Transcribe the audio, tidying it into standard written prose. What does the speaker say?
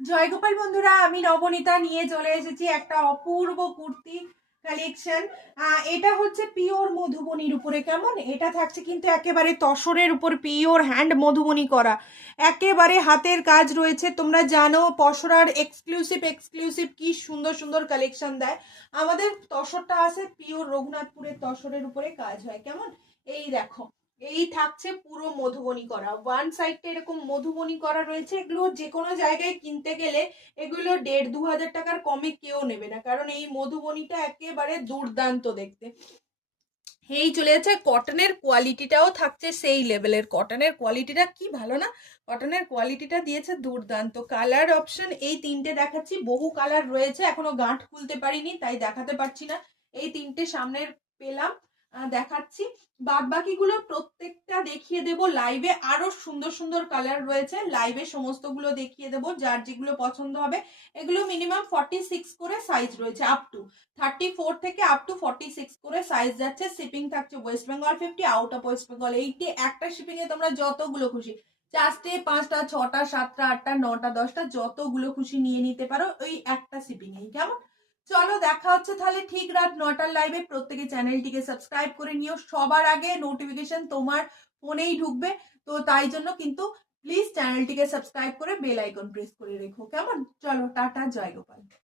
জয়গোপাল বন্ধুরা, আমি নবনীতা নিয়ে চলে এসেছি একটা অপূর্ব কুর্তি কালেকশন। এটা হচ্ছে পিওর মধুবনীর উপরে। কেমন, এটা থাকছে কিন্তু একেবারে তসরের উপর, পিওর হ্যান্ড মধুবনী করা, একেবারে হাতের কাজ রয়েছে। তোমরা জানো পসরার এক্সক্লুসিভ এক্সক্লুসিভ কি সুন্দর সুন্দর কালেকশন দেয়। আমাদের তসরটা আছে পিওর রঘুনাথপুরের তসরের উপরে কাজ হয়। কেমন, এই দেখো, এই থাকছে পুরো মধুবনী করা, ওয়ান সাইডটা এরকম মধুবনী করা রয়েছে। এগুলো যে কোনো জায়গায় কিনতে গেলে এগুলো 1,500-2,000 টাকার কমে কেউ নেবে না, কারণ এই মধুবনীটা একেবারে দুর্দান্ত দেখতে। এই চলে যাচ্ছে কটনের কোয়ালিটিটাও থাকছে সেই লেভেলের। কটনের কোয়ালিটিটা কি ভালো না, কটনের কোয়ালিটিটা দিয়েছে দুর্দান্ত। কালার অপশন এই তিনটে দেখাচ্ছি, বহু কালার রয়েছে, এখনো গাঁট খুলতে পারিনি তাই দেখাতে পারছি না। এই তিনটে সামনের পেলাম, দেখাচ্ছি। বাদ বাকিগুলো প্রত্যেকটা দেখিয়ে দেব লাইভে। আরো সুন্দর সুন্দর কালার রয়েছে, লাইভে সমস্তগুলো দেখিয়ে দেব, যার যেগুলো পছন্দ হবে। এগুলো মিনিমাম 46 করে সাইজ রয়েছে, আপ টু 34 থেকে আপ টু 46 করে সাইজ যাচ্ছে। শিপিং থাকছে West Bengal 50, out of West Bengal 80। একটা শিপিং এ তোমরা যতগুলো খুশি, 4টে 5টা 6টা 7টা 8টা 9টা 10টা যতগুলো খুশি নিয়ে নিতে পারো ওই একটা শিপিং এই। কেমন, চলো দেখা হচ্ছে তাহলে ঠিক রাত 9টার লাইভে। প্রত্যেকে চ্যানেলটিকে সাবস্ক্রাইব করে নিও, সবার আগে নোটিফিকেশন তোমার ফোনেই ঢুকবে। তো তাই জন্য কিন্তু প্লিজ চ্যানেলটিকে সাবস্ক্রাইব করে বেল আইকন প্রেস করে রেখো। কেমন, চলো টাটা, জয় গোপাল।